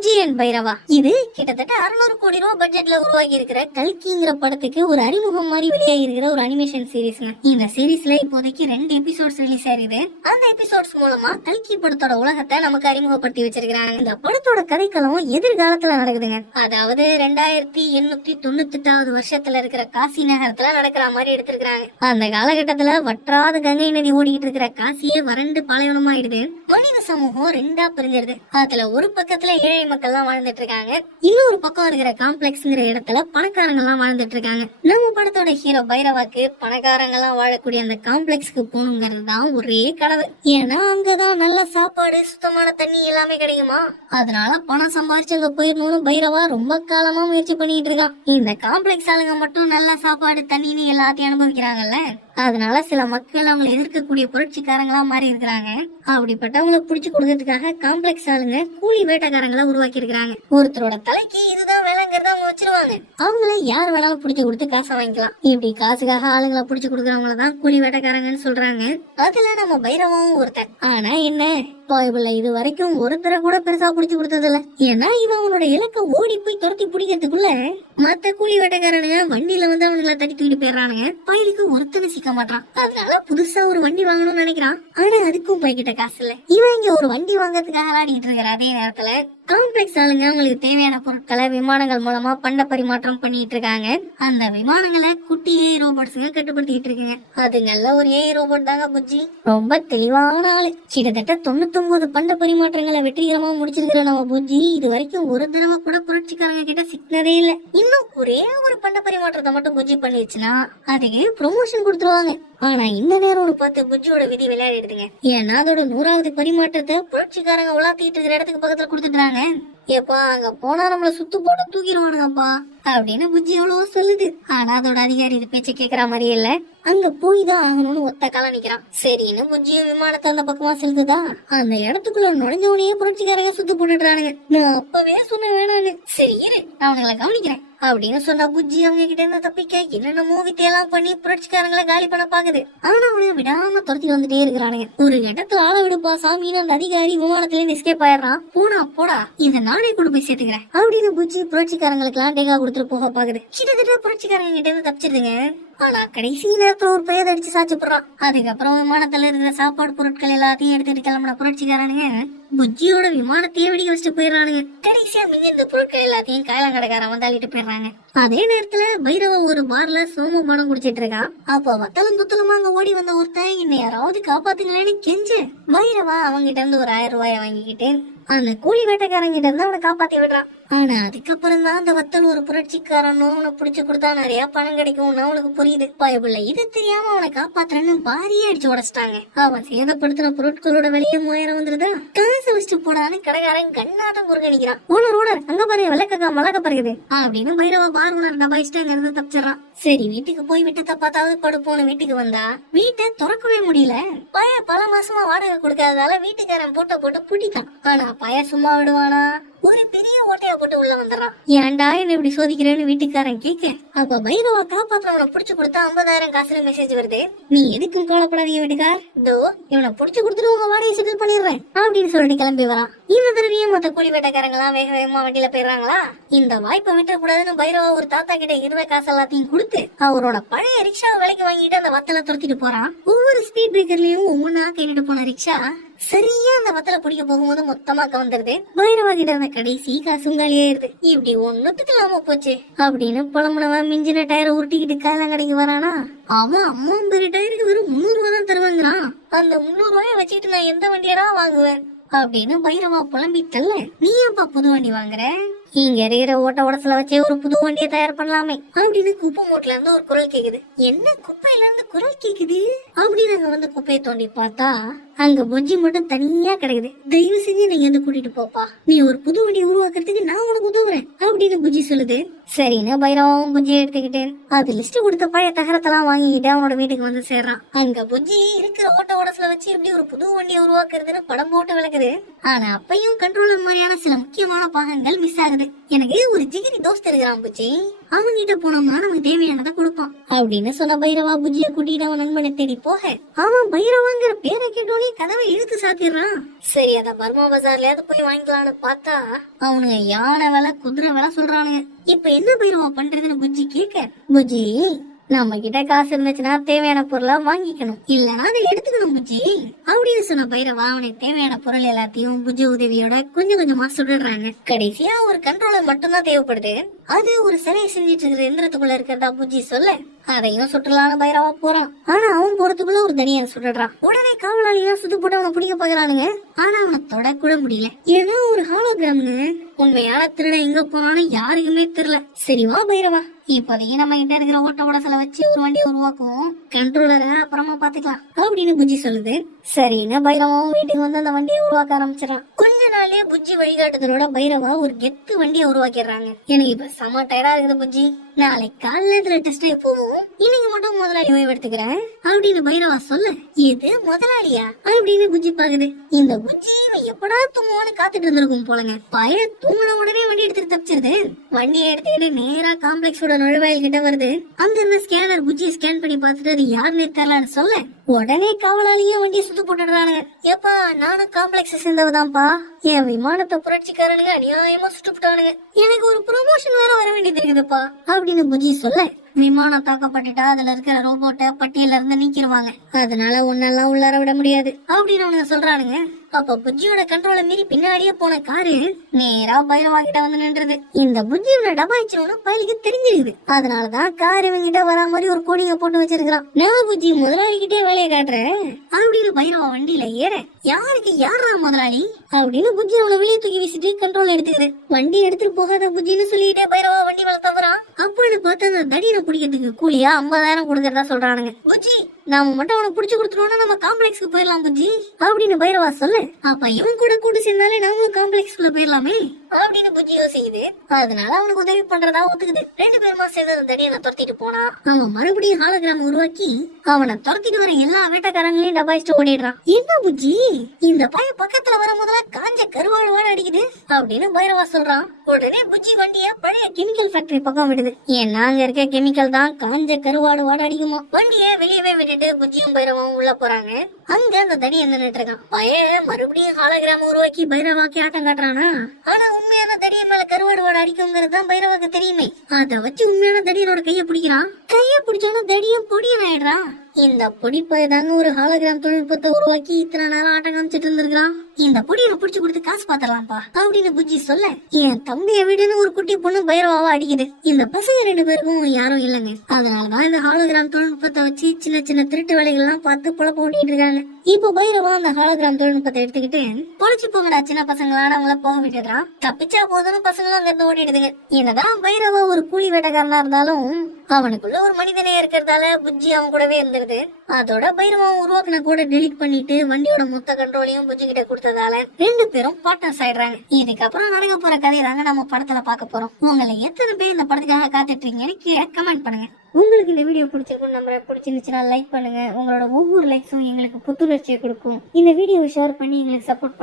Bujji and Bairavaa. இது கிட்டத்தட்ட 600 கோடி ரூபாய் பட்ஜெட்ல உருவாகி இருக்கிற கல்கிங்கிற படத்துக்கு ஒரு அறிமுகம் மாதிரி வெளியாகி இருக்கிற ஒரு அனிமேஷன் சீரீஸ். இந்த சீரீஸ்ல இப்போதைக்கு 2 எபிசோட்ஸ் ரிலீஸ் ஆயிருது. அந்த எபிசோட்ஸ் மூலமா கல்கி படத்தோட உலகத்தை நமக்கு அறிமுகப்படுத்தி வச்சிருக்காங்க. இந்த படத்தோட கதைக்களம் எதிர்காலத்துல நடக்குதுங்க. அதாவது 2898வது வருஷத்துல இருக்கிற காசி நகரத்துல நடக்கிற மாதிரி எடுத்திருக்காங்க. அந்த காலகட்டத்துல வற்றாத கங்கை நதி ஓடிட்டு இருக்கிற காசியே வறண்டு பாலைவனமாயிடுது. மனித சமூகம் 2ஆ பிரிஞ்சிருது. அதுல ஒரு பக்கத்துல ஏழை மக்கள் எல்லாம் வாழ்ந்துட்டு இருக்காங்க, இன்னொரு பக்கம் இருக்கிற காம்ப்ளெக்ஸ்ங்கிற இடத்துல பணக்காரங்க எல்லாம் வாழ்ந்துட்டு இருக்காங்க. நம்ம படத்தோட ஹீரோ பைரவாக்கு பணக்காரங்க எல்லாம் வாழக்கூடிய அந்த காம்ப்ளெக்ஸ்க்கு போகணுங்கிறது தான் ஒரே கனவு. ஏன்னா அங்கதான் நல்ல சாப்பாடு, சுத்தமான தண்ணி எல்லாமே கிடைக்குமா. அதனால பணம் சம்பாரிச்சு அங்க போயிடணும்னு பைரவா ரொம்ப காலமா முயற்சி பண்ணிட்டு இருக்கான். இந்த காம்ப்ளெக்ஸ் ஆளுங்க மட்டும் நல்ல சாப்பாடு தண்ணின்னு எல்லாத்தையும் அனுபவிக்கிறாங்கல்ல, அதனால சில மக்கள் அவங்களை எதிர்க்கக்கூடிய புரட்சிக்காரங்களா மாறி இருக்கிறாங்க. அப்படிப்பட்டவங்களை புடிச்சு கொடுக்கறதுக்காக காம்ப்ளெக்ஸ் ஆளுங்க கூலி வேட்டைக்காரங்களா உருவாக்கி இருக்கிறாங்க. ஒருத்தரோட தலைக்கு இதுதான் வேலைங்கிறத அவங்க வச்சிருவாங்க. அவங்கள யார் வேணாலும் புடிச்சு கொடுத்து காசை வாங்கிக்கலாம். இப்படி காசுக்காக ஆளுங்களை புடிச்சு கொடுக்கறவங்கள தான் கூலி வேட்டைக்காரங்கன்னு சொல்றாங்க. அதுல நம்ம பைரவமும் ஒருத்தர். ஆனா என்ன பாய்பிள்ல இது வரைக்கும் ஒருத்தரை கூட பெருசா புடிச்சு கொடுத்தது இல்ல. ஏன்னா இவன் அவனோட இலக்க ஓடி போய் துரத்தி பிடிக்கிறதுக்குள்ள மத்த கூலி வேட்டைக்காரனுங்க வண்டியில வந்து அவனுங்களை தட்டி தூக்கிட்டு போயிடுறானுங்க. பயிலுக்கு ஒருத்தனை சிக்க மாட்டான். அதனால புதுசா ஒரு வண்டி வாங்கணும்னு நினைக்கிறான். ஆனா அதுக்கும் பைக்கிட்ட காசு இல்ல. இவன் இங்க ஒரு வண்டி வாங்கறதுக்காக ஆடிட்டு இருக்கிற அதே நேரத்துல காம்ப்ளெக்ஸ் ஆளுங்க அவங்களுக்கு தேவையான பொருட்களை விமானங்கள் மூலமா பண்ட பரிமாற்றம் பண்ணிட்டு இருக்காங்க. அந்த விமானங்களை குட்டி ஏஐ ரோபோட்ஸுங்க கட்டுப்படுத்திட்டு இருக்காங்க. அது நல்ல ஒரு ஏஐ ரோபோட் தாங்க புஜ்ஜி. ரொம்ப தெளிவான ஆளு. கிட்டத்தட்ட 99 பண்ட பரிமாற்றங்களை வெற்றிகரமா முடிச்சிருக்கிற நம்ம புஜ்ஜி இது வரைக்கும் ஒரு தடவை கூட புரட்சிக்காரங்க கிட்ட சிக்கினதே இல்ல. இன்னும் ஒரே ஒரு பண்ட பரிமாற்றத்தை மட்டும் புஜ்ஜி பண்ணிடுச்சுன்னா அதுக்கு ப்ரொமோஷன் கொடுத்துருவாங்க. ஆனா இந்த நேரம் பார்த்து புஜ்ஜியோட விதி விளையாடிடுதுங்க. ஏன்னா அதோட 100வது பரிமாற்றத்தை புரட்சிக்காரங்க உலாத்திட்டு இருக்கிற இடத்துக்கு பக்கத்துல கொடுத்துட்டாங்க. ஏப்பா அங்க போனா நம்மள சுத்து போட்டு தூக்கிடுவானுங்கப்பா அப்படின்னு புஜ்ஜி எவ்வளவோ சொல்லுது. ஆனா அதோட அதிகாரி இது பேச்ச கேக்குற மாதிரி இல்ல. அங்க போய் தான் ஆகணும்னு ஒத்த கால நிக்கிறான். சரின்னு புஜ்ஜியும் விமானத்தை அந்த பக்கமா செலுத்துதா. அந்த இடத்துக்குள்ள நுழைஞ்சவனையே புரட்சிக்காரங்க சுத்து போட்டுறானுங்க. நான் அப்பவே சொன்ன வேணான்னு. சரி இரு நான் அவனுங்களை கவனிக்கிறேன் அப்படின்னு சொன்ன புஜ்ஜி அவங்க கிட்ட இருந்து தப்பிக்க என்னென்னமோ வித்தையெல்லாம் பண்ணி புரட்சிக்காரங்களை காலி பண்ண பாக்குது. ஆனா அவனுக்கு விடாம துரத்தி வந்துட்டே இருக்கிறானுங்க. ஒரு இடத்துல ஆள விடுப்பா சாமின்னு அந்த அதிகாரி விமானத்துல இருந்து எஸ்கேப் ஆயிடுறான். போடா இத நானே கொண்டு போய் சேர்த்துக்கிறேன் அப்படின்னு புஜ்ஜி புரட்சிக்காரங்களுக்கு எல்லாம் டேகா கொடுத்துட்டு போக பாக்குது. கிட்டத்தட்ட புரட்சிக்காரங்க கிட்ட இருந்து தப்பிச்சிருதுங்க. ஆனா கடைசி நேரத்துல ஒரு பெயர் அடிச்சு சாச்சு போடுறான். அதுக்கப்புறம் விமானத்துல இருக்கிற சாப்பாடு பொருட்கள் எல்லாத்தையும் எடுத்துட்டு கிளம்பின புரட்சிக்காரனுங்க புஜ்ஜியோட விமானத்தையே வெடிக்க வச்சுட்டு போயிடுறானுங்க. கடைசியா மிகுந்த பொருட்கள் எல்லாத்தையும் காயலாம் கடைக்காரன் வந்து அள்ளிட்டு போயிடுறாங்க. அதே நேரத்துல பைரவ ஒரு பார்ல சோம பணம் குடிச்சிட்டு இருக்கான். அப்ப வத்தலும் துத்தலுமா அங்க ஓடி வந்த ஒருத்தன் இன்னை யாராவது காப்பாத்துங்களேன்னு கெஞ்சு பைரவா அவங்கிட்ட இருந்து ஒரு 1000 ரூபாய வாங்கிக்கிட்டு அந்த கூலி வேட்டைக்காரங்கிட்ட இருந்து அவனை காப்பாத்தி விடுறான். ஆனா அதுக்கப்புறம் தான் அந்த வத்தல் ஒரு புரட்சிக்காரனும் அவனை புடிச்சு கொடுத்தா நிறைய பணம் கிடைக்கும்னு அவனுக்கு புரியுது. பயப்புள்ள இது தெரியாம அவனை காப்பாத்துறன்னு பாரியே அடிச்சு உடச்சிட்டாங்க. அவன் சேதப்படுத்தின பொருட்களோட வெளியே 3000 வந்துருதா. காசு வச்சுட்டு போடான்னு கடைக்காரன் கண்ணாட்டம் குறுக்கணிக்கிறான். ஓனர் அங்க பாரு வெள்ளக்கா மழக்க பறகுது அப்படின்னு பைரவா பார் ஓனர் டபாயிச்சுட்டு அங்க இருந்து தப்பிச்சிடறான். சரி வீட்டுக்கு போய் விட்டு பார்த்தாவது படுப்போன்னு வீட்டுக்கு வந்தா வீட்டை திறக்கவே முடியல. பய பல மாசமா வாடகை கொடுக்காததால வீட்டுக்காரன் போட்டு பூட்டிட்டான். ஆனா பய சும்மா விடுவானா, ஒரு பெரிய ஓட்டைய போட்டு உள்ள வந்துடுறான். ஏன்டா என்ன இப்படி சோதிக்கிறேன்னு வீட்டுக்காரன் கேட்க அப்ப பைரவா காப்பாத்துறவனை புடிச்சு கொடுத்தா 50,000 காசுல மெசேஜ் வருது. நீ எதுக்கும் கவலைப்படாதீங்க வீட்டுக்கார், இதோ இவனை புடிச்சு கொடுத்துட்டு உங்க வாடகை செட்டில் பண்ணிடுறேன் அப்படின்னு சொல்லிட்டு கிளம்பி வரான். இந்த தடவையும் மத்த கூலி வேட்டைக்காரங்களா வேக வேகமா வண்டியில போயிடுறாங்களா. இந்த வாய்ப்பை விட்டுறக்கூடாதுன்னு பைரவா ஒரு தாத்தா கிட்ட 20 காசு எல்லாத்தையும் கொடுத்து அவரோட பழைய ரிக்ஷா விலைக்கு வாங்கிட்டு அந்த வத்தல துரத்திட்டு போறான். ஒவ்வொரு ஸ்பீட் பிரேக்கர்லயும் ஒவ்வொன்னா கேட்டுட்டு போன ரிக்ஷா சரியா அந்த வத்தல பிடிக்க போகும்போது மொத்தமா கவர்ந்துருது. பைரவா கிட்ட அந்த கடைசி காசும் காலியாயிருது. இப்படி ஒண்ணுத்துக்கு இல்லாம போச்சு அப்படின்னு புலம்புனவன் மிஞ்சின டயரை உருட்டிக்கிட்டு காயெல்லாம் கடைக்கு வரானா. அவன் 50 டயருக்கு வெறும் 300 ரூபா தான் தருவாங்கிறான். அந்த 300 ரூபாய வச்சுட்டு நான் எந்த வண்டியடா வாங்குவேன் அப்படின்னு பைரவா புலம்பிட்டல்ல. நீ அப்பா புது வண்டி வாங்குற, இங்க இருக்கிற ஓட்ட உடத்துல வச்சே ஒரு புது வண்டியை தயார் பண்ணலாமே அப்படின்னு குப்பை மூட்ல இருந்து ஒரு குரல் கேக்குது. என்ன குப்பையில இருந்து குரல் கேக்குது அப்படின்னு அங்க வந்து குப்பையை தோண்டி பார்த்தா அங்க புஜ்ஜி மட்டும் தனியா கிடைக்குது. தயவு செஞ்சு நீங்க வந்து கூட்டிட்டு போப்பா, நீ ஒரு புது வண்டியை உருவாக்குறதுக்கு நான் உனக்கு உதவுறேன் அப்படின்னு புஜ்ஜி சொல்லுது. சரின்னு பைரவம் புஜ்ஜி எடுத்துக்கிட்டு அது லிஸ்ட் கொடுத்த பழைய தகரத்தெல்லாம் வாங்கிக்கிட்டு அவனோட வீட்டுக்கு வந்து சேர்றான். அங்க புஜ்ஜி இருக்கிற ஓட்ட ஓடஸ்ல வச்சு எப்படி ஒரு புது வண்டியை உருவாக்குறதுன்னு படம் போட்டு விளக்குது. ஆனா அப்பையும் கண்ட்ரோலர் மாதிரியான சில முக்கியமான பாகங்கள் மிஸ் ஆகுது. எனக்கு ஒரு ஜிகிரி தோஸ்த் இருக்கிறான் புஜ்ஜி, அவங்க கிட்ட போனோம்னா நமக்கு தேவையானதை கொடுப்பான் அப்படின்னு சொன்ன பைரவா புஜ்ஜிய கூட்டிட்டு அவன் நண்பனை தேடி போக அவன் பைரவாங்கிற பேரை கேட்டோனே கதவை இழுத்து சாத்திடுறான். சரி அத பர்மா பஜார்லயாவது போய் வாங்கிக்கலான்னு பார்த்தா அவனுங்க யானை விலை குதிரை விலை சொல்றானுங்க. இப்ப என்ன பைரவா பண்றதுன்னு புஜ்ஜி கேட்க, புஜ்ஜி நம்ம கிட்ட காசு இருந்துச்சுன்னா தேவையான பொருளா வாங்கிக்கணும், இல்லன்னா அதை எடுத்துக்கணும் புஜ்ஜி அப்படின்னு சொன்ன பைரவா அவனுக்கு தேவையான பொருள் எல்லாத்தையும் புஜ்ஜி உதவியோட கொஞ்சம் கொஞ்சமா சுடுறாங்க. கடைசியா ஒரு கண்ட்ரோலர் மட்டும்தான் தேவைப்படுது. அது ஒரு சிலையை செஞ்சிட்டு இருக்கிற எந்திரத்துக்குள்ள இருக்கிறதா புஜ்ஜி சொல்ல அதையும் சுற்றலான பைரவா போறான். ஆனா அவன் போறதுக்குள்ள ஒரு தனியா சுடுறான். உடனே காவலாளிகள் சுத்து போட்டு அவனை பிடிக்க பாக்குறானுங்க. ஆனா அவனை தொடக்கூட முடியல. ஏன்னா ஒரு ஹாலோகிராம்னு உண்மையான திருட எங்க போனான்னு யாருக்குமே தெரியல. சரிவா பைரவா, இப்போதைக்கு நம்ம கிட்ட இருக்கிற ஓட்ட ஓடசல வச்சு ஒரு வண்டியை உருவாக்குவோம், கண்ட்ரோலரை அப்புறமா பாத்துக்கலாம் அப்படின்னு புஜ்ஜி சொல்லுது. சரின்னு பைரவாவும் வீட்டுக்கு வந்து அந்த வண்டியை உருவாக்க ஆரம்பிச்சிடறான். கொஞ்ச நாள்லயே புஜ்ஜி வழிகாட்டுதலோட பைரவா ஒரு கெத்து வண்டியை உருவாக்கிடுறாங்க. எனக்கு இப்ப செம டயர்டா இருக்குது புஜ்ஜி, நாளைக்கு காலையில இதுல டெஸ்ட் போவோம், இன்னைக்கு மட்டும் முதலாளி ஓய்வு எடுத்துக்கிறேன் அப்படின்னு பைரவா சொல்ல, இது முதலாளியா அப்படின்னு புஜ்ஜி பாக்குது. இந்த புஜ்ஜி எப்படா தூங்குவான்னு காத்துட்டு இருந்திருக்கும் போலங்க. பய தூங்கின உடனே வண்டி எடுத்துட்டு தப்பிச்சிருது. வண்டியை எடுத்துக்கிட்டு நேரா காம்ப்ளெக்ஸோட நுழைவாயில் கிட்ட வருது. அங்க இருந்த ஸ்கேனர் புஜ்ஜியை ஸ்கேன் பண்ணி பார்த்துட்டு அது யாருன்னே தெரியலன்னு சொல்ல உடனே காவலாளியும் வண்டியை சுத்து போட்டுடுறானுங்க. ஏப்பா நானும் காம்ப்ளெக்ஸ் சேர்ந்தவதான்ப்பா, என் விமானத்தை புரட்சிக்காரனுங்க அநியாயமா சுட்டு போட்டானுங்க, எனக்கு ஒரு ப்ரொமோஷன் வேற வர வேண்டியது இருக்குதுப்பா அப்படின்னு புஜ்ஜி சொல்ல, விமானம் தாக்கப்பட்டுட்டா அதுல இருக்கிற ரோபோட்டை பட்டியல இருந்து நீக்கிடுவாங்க, அதனால உன்னெல்லாம் உள்ளார விட முடியாது அப்படின்னு அவனுங்க சொல்றானுங்க. அப்ப புஜ்ஜியோட கண்ட்ரோலை மீறி பின்னாடியே போன காரு நேரா பைரவா கிட்ட வந்து நின்றது. இந்த புஜ்ஜியோட டபாய்ச்சோன்னு பயலுக்கு தெரிஞ்சிருக்குது. அதனாலதான் கார் இவங்கிட்ட வரா மாதிரி ஒரு கொடியை போட்டு வச்சிருக்கான். நான் புஜ்ஜி முதலாளிகிட்டே வேலையை காட்டுறேன் அப்படின்னு பைரவா வண்டியில ஏற, யாருக்கு யாரா முதலாளி அப்படின்னு புஜ்ஜி அவனை வெளியே தூக்கி வீசிட்டு கண்ட்ரோல் எடுத்துக்குது. வண்டி எடுத்துட்டு போகாத புஜ்ஜின்னு சொல்லிட்டே பைரவா வண்டி மேல தவறான். அப்பன்னு பார்த்து அந்த தடியனை பிடிக்கிறதுக்கு கூலியா 50,000 கொடுக்கறதா சொல்றானுங்க. புஜ்ஜி நாம மட்டும் அவனை புடிச்சு கொடுத்துருவோம்னா நம்ம காம்ப்ளெக்ஸ்க்கு போயிடலாம் புஜ்ஜி அப்படின்னு பைரவா சொல்ல, அப்ப இவன் கூட கூட்டு சேர்ந்தாலே நாமளும் காம்ப்ளெக்ஸ்க்குள்ள போயிடலாமே அப்படின்னு புஜ்ஜி யோசிக்குது. அதனால அவனுக்கு உதவி பண்றதா ஒத்துக்குது. 2 பேருமா சேர்ந்து அந்த தடியனை துரத்திட்டு போனா அவன் மறுபடியும் ஹாலோகிராம் உருவாக்கி அவனை துரத்திட்டு வர எல்லா வேட்டைக்காரங்களையும் டபாய்ச்சிட்டு ஓடிடுறான். என்ன புஜ்ஜி இந்த பையன் பக்கத்துல வர முதல்ல காஞ்ச கருவாடு வாட அடிக்குது அப்படின்னு பைரவா சொல்றான். உடனே புஜ்ஜி வண்டிய பழைய கெமிக்கல் ஃபேக்டரி பக்கம் விடுது. ஏன்னா அங்க இருக்க கெமிக்கல் தான் காஞ்ச கருவாடு வாட அடிக்குமா. வண்டிய வெளியவே விட்டுட்டு புஜ்ஜியும் பைரவாவும் உள்ள போறாங்க. அங்க அந்த தடி நின்னுட்டு இருக்கான். பையன் மறுபடியும் ஹாலோகிராம் உருவாக்கி பைரவாக்கி ஆட்டம் காட்டுறானா. ஆனா உண்மையான தடிய மேல கருவாடு வாட அடிக்குங்கிறது தான் பைரவாக்கு தெரியுமே. அத வச்சு உண்மையான தடியனோட கைய பிடிக்கிறான். கைய பிடிச்சோன்னா தடியும் பொடியன் ஆயிடுறான். இந்த பொடிப்பை தாங்க ஒரு ஹாலோகிராம் தொழில்நுட்பத்தை உருவாக்கி இத்தனை நேரம் ஆட்டம் காமிச்சிட்டு இருந்திருக்கான். இந்த பொடியை பிடிச்சு கொடுத்து காசு பாத்திரலாம்ப்பா அப்படின்னு புஜ்ஜி சொல்ல, என் தம்பிய வீடுன்னு ஒரு குட்டி பொண்ணு பைரவாவா அடிக்குது. இந்த பசங்க 2 பேருக்கும் யாரும் இல்லைங்க. அதனாலதான் இந்த ஹாலோகிராம் தொழில்நுட்பத்தை வச்சு சின்ன சின்ன திருட்டு வேலைகள் எல்லாம் பார்த்து பொழப்ப ஓட்டிட்டு இருக்காங்க. இப்போ பைரவா அந்த ஹாலோகிராம் தொழில்நுட்பத்தை எடுத்துக்கிட்டு பொழைச்சு போங்கடா சின்ன பசங்களான அவங்கள போக விட்டுறான். தப்பிச்சா போதுன்னு பசங்களும் அங்க இருந்து ஓடிடுதுங்க. என்னதான் பைரவா ஒரு கூலி வேட்டைக்காரனா இருந்தாலும் அவனுக்குள்ள ஒரு மனிதனே இருக்கிறதால புஜ்ஜி அவன் கூடவே இருந்துருது. அதோட பைரவாவும் உருவாக்குன கூட டெலிட் பண்ணிட்டு வண்டியோட மொத்த கண்ட்ரோலையும் புஜ்ஜி கிட்ட கொடுத்ததால 2 பேரும் பார்ட்னர்ஸ் ஆயிடுறாங்க. இதுக்கப்புறம் நடக்க போற கதையை தாங்க நம்ம படத்துல பார்க்க போறோம். உங்களை எத்தனை பேர் இந்த படத்துக்காக காத்துட்டு இருக்கீங்கன்னு கீழே கமெண்ட் பண்ணுங்க. உங்களுக்கு இந்த வீடியோ பிடிச்சிருக்கும் நம்பரை பிடிச்சிருந்துச்சுன்னா லைக் பண்ணுங்க. உங்களோட ஒவ்வொரு லைக்ஸும் எங்களுக்கு புத்துணர்ச்சியை கொடுக்கும். இந்த வீடியோவை ஷேர் பண்ணி எங்களுக்கு சப்போர்ட்